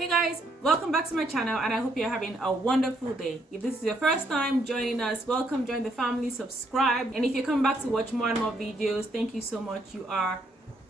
Hey guys, welcome back to my channel and I hope you're having a wonderful day. If this is your first time joining us, welcome, join the family, subscribe. And if you're coming back to watch more and more videos, thank you so much. You are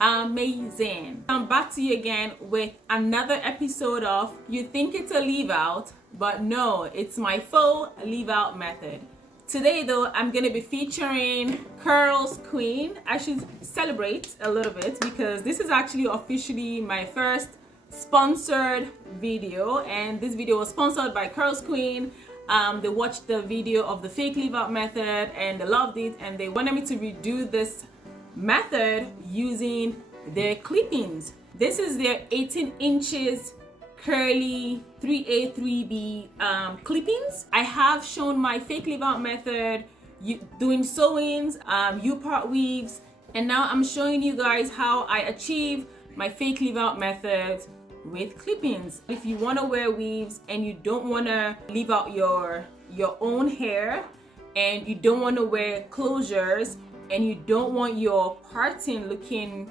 amazing. I'm back to you again with another episode of You Think It's a Leave Out, but no, it's my faux leave out method. Today though, I'm going to be featuring Ft.Curlsqueen. I should celebrate a little bit because this is actually officially my first sponsored video, and this video was sponsored by Ft.Curlsqueen. They watched the video of the fake leave out method and they loved it, and they wanted me to redo this method using their clippings. This is their 18 inches curly 3A 3B clippings. I have shown my fake leave out method doing sewings, U-part weaves, and now I'm showing you guys how I achieve my fake leave out method with clippings. If you want to wear weaves and you don't want to leave out your own hair, and you don't want to wear closures, and you don't want your parting looking,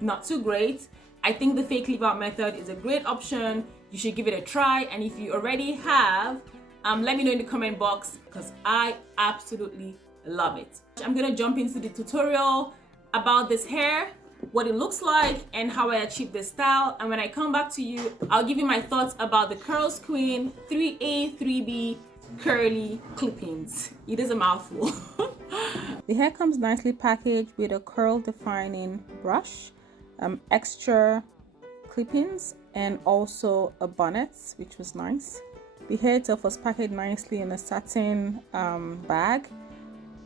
not too great, I think the fake leave out method is a great option. You should give it a try, and if you already have, let me know in the comment box because I absolutely love it. I'm gonna jump into the tutorial about this hair, what it looks like, and how I achieve this style. And when I come back to you, I'll give you my thoughts about the Ft.Curlsqueen 3A 3B curly clippings. It is a mouthful. The hair comes nicely packaged with a curl defining brush, extra clippings, and also a bonnet, which was nice. The hair itself was packaged nicely in a satin bag,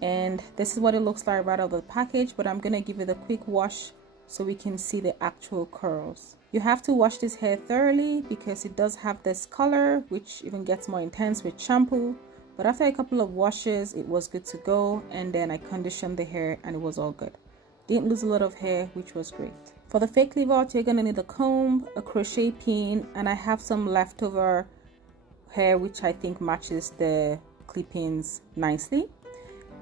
and this is what it looks like right out of the package, but I'm gonna give it a quick wash so we can see the actual curls. You have to wash this hair thoroughly because it does have this color, which even gets more intense with shampoo, but after a couple of washes it was good to go, and then I conditioned the hair and it was all good. Didn't lose a lot of hair, which was great. For the fake leave out, you're gonna need a comb, a crochet pin, and I have some leftover hair which I think matches the clippings nicely.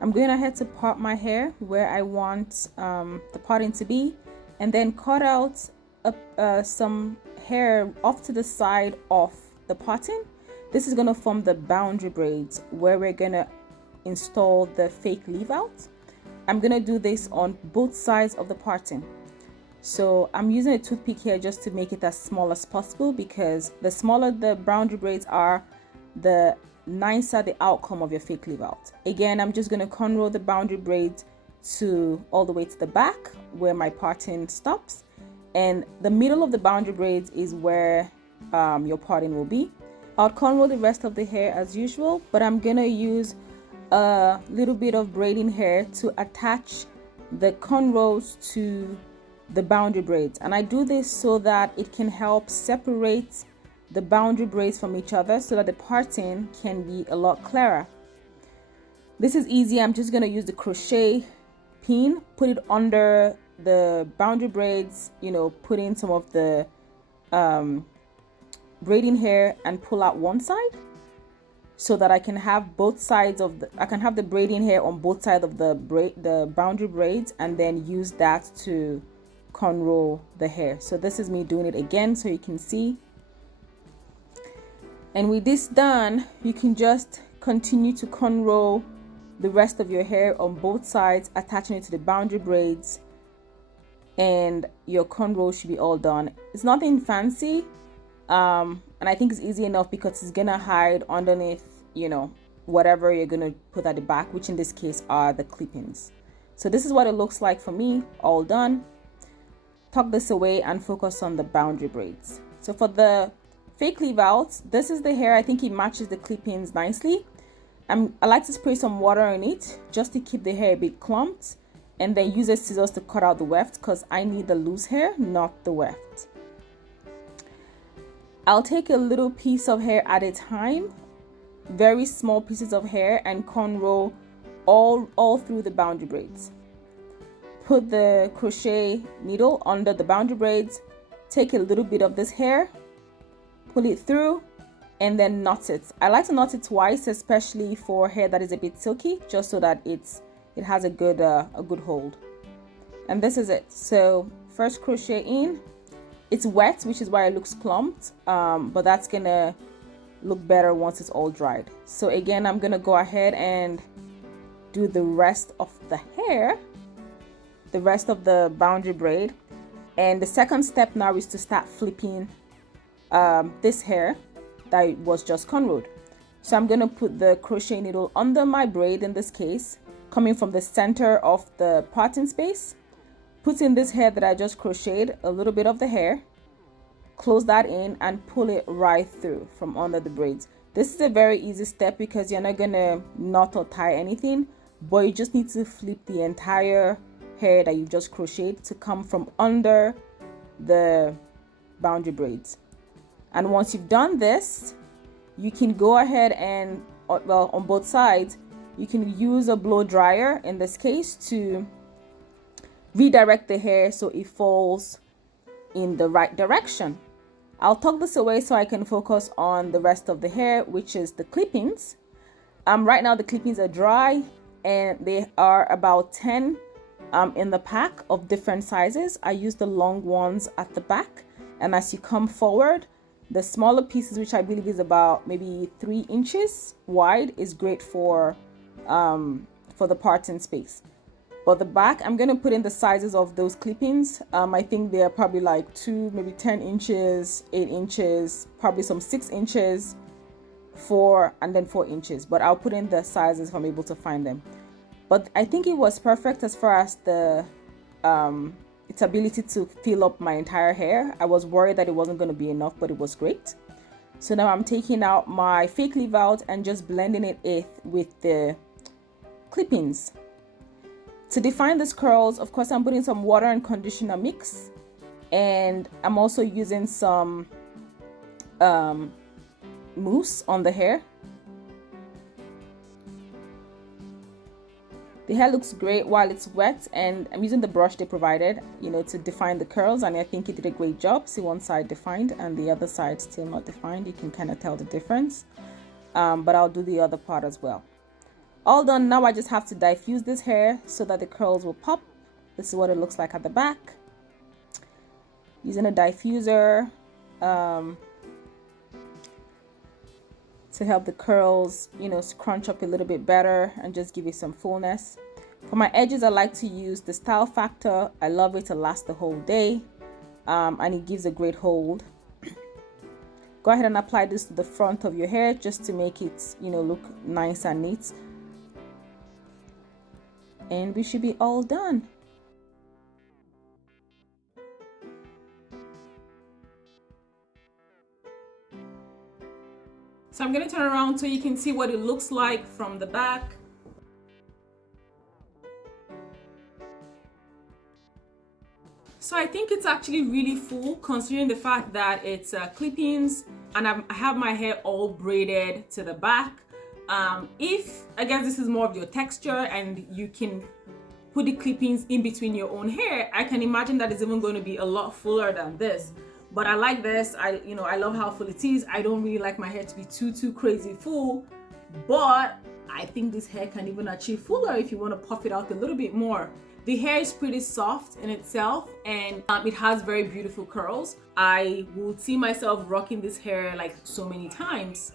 I'm going ahead to part my hair where I want the parting to be, and then cut out some hair off to the side of the parting. This is going to form the boundary braids where we're going to install the fake leave out. I'm going to do this on both sides of the parting. So I'm using a toothpick here just to make it as small as possible, because the smaller the boundary braids are, the nicer the outcome of your fake leave out. Again, I'm just going to cornrow the boundary braids to all the way to the back where my parting stops, and the middle of the boundary braids is where your parting will be. I'll cornrow the rest of the hair as usual, but I'm gonna use a little bit of braiding hair to attach the cornrows to the boundary braids, and I do this so that it can help separate the boundary braids from each other so that the parting can be a lot clearer. This is easy. I'm just going to use the crochet pin, put it under the boundary braids, put in some of the braiding hair and pull out one side so that I can have both sides of the braiding hair on both sides of the boundary braids, and then use that to cornrow the hair. So this is me doing it again so you can see. And with this done, you can just continue to cornrow the rest of your hair on both sides, attaching it to the boundary braids, and your cornrow should be all done. It's nothing fancy, and I think it's easy enough because it's gonna hide underneath, whatever you're gonna put at the back, which in this case are the clippings. So this is what it looks like for me, all done. Tuck this away and focus on the boundary braids. So for the fake leave out, this is the hair. I think it matches the clippings nicely. I like to spray some water in it just to keep the hair a bit clumped, and then use a scissors to cut out the weft because I need the loose hair, not the weft. I'll take a little piece of hair at a time, very small pieces of hair, and cornrow all through the boundary braids. Put the crochet needle under the boundary braids, take a little bit of this hair, pull it through, and then knot it. I like to knot it twice, especially for hair that is a bit silky, just so that it has a good hold. And this is it. So first crochet in, It's wet, which is why it looks clumped, but that's gonna look better once it's all dried. So again, I'm gonna go ahead and do the rest of the hair, the rest of the boundary braid. And the second step now is to start flipping this hair that was just cornrowed. So I'm gonna put the crochet needle under my braid, in this case coming from the center of the parting space, put in this hair that I just crocheted, a little bit of the hair, close that in and pull it right through from under the braids. This is a very easy step because you're not gonna knot or tie anything, but you just need to flip the entire hair that you just crocheted to come from under the boundary braids. And once you've done this, you can go ahead and, well, on both sides, you can use a blow dryer in this case to redirect the hair so it falls in the right direction. I'll tuck this away so I can focus on the rest of the hair, which is the clippings. Right now the clippings are dry and they are about 10 in the pack of different sizes. I use the long ones at the back, and as you come forward, the smaller pieces, which I believe is about maybe 3 inches wide, is great for the parting space. But the back, I'm gonna put in the sizes of those clippings. I think they're probably like 2, maybe 10 inches, 8 inches, probably some 6 inches, 4, and then 4 inches. But I'll put in the sizes if I'm able to find them. But I think it was perfect as far as the its ability to fill up my entire hair. I was worried that it wasn't going to be enough, but it was great. So now I'm taking out my fake leave out and just blending it with the clippings. To define these curls, of course, I'm putting some water and conditioner mix, and I'm also using some mousse on the hair. The hair looks great while it's wet, and I'm using the brush they provided, to define the curls, and I think it did a great job. See, one side defined and the other side still not defined. You can kind of tell the difference, but I'll do the other part as well. All done. Now I just have to diffuse this hair so that the curls will pop. This is what it looks like at the back. Using a diffuser to help the curls, scrunch up a little bit better and just give it some fullness. For my edges, I like to use the Style Factor. I love it to last the whole day, and it gives a great hold. Go ahead and apply this to the front of your hair just to make it, look nice and neat. And we should be all done. So I'm going to turn around so you can see what it looks like from the back. So I think it's actually really full, considering the fact that it's clippings and I have my hair all braided to the back. If, I guess this is more of your texture and you can put the clippings in between your own hair, I can imagine that it's even going to be a lot fuller than this. But I like this. I love how full it is. I don't really like my hair to be too crazy full, but I think this hair can even achieve fuller if you want to puff it out a little bit more. The hair is pretty soft in itself, and it has very beautiful curls. I would see myself rocking this hair like so many times.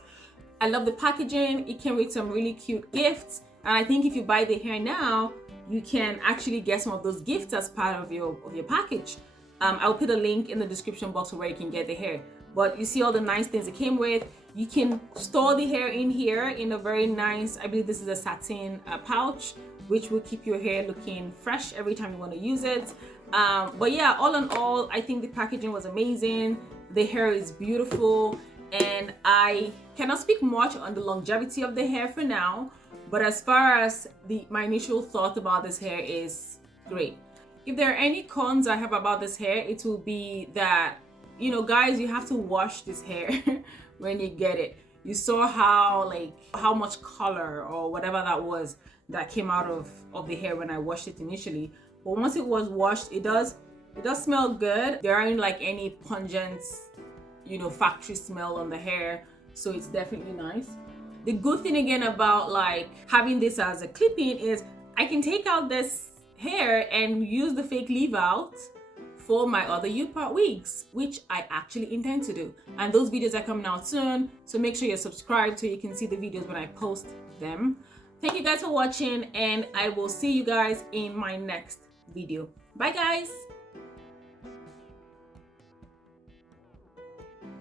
I love the packaging. It came with some really cute gifts, and I think if you buy the hair now, you can actually get some of those gifts as part of your package. I'll put a link in the description box where you can get the hair. But you see all the nice things it came with. You can store the hair in here in a very nice, I believe this is a satin pouch, which will keep your hair looking fresh every time you want to use it. But yeah, all in all, I think the packaging was amazing. The hair is beautiful, and I cannot speak much on the longevity of the hair for now, but as far as my initial thought about this hair is great. If there are any cons I have about this hair, it will be that, guys, you have to wash this hair when you get it. You saw how much color or whatever that was that came out of the hair when I washed it initially. But once it was washed, it does smell good. There aren't like any pungent, factory smell on the hair. So it's definitely nice. The good thing again about like having this as a clip-in is I can take out this hair and use the fake leave out for my other U-part wigs, which I actually intend to do. And those videos are coming out soon, so make sure you're subscribed so you can see the videos when I post them. Thank you guys for watching, and I will see you guys in my next video. Bye guys.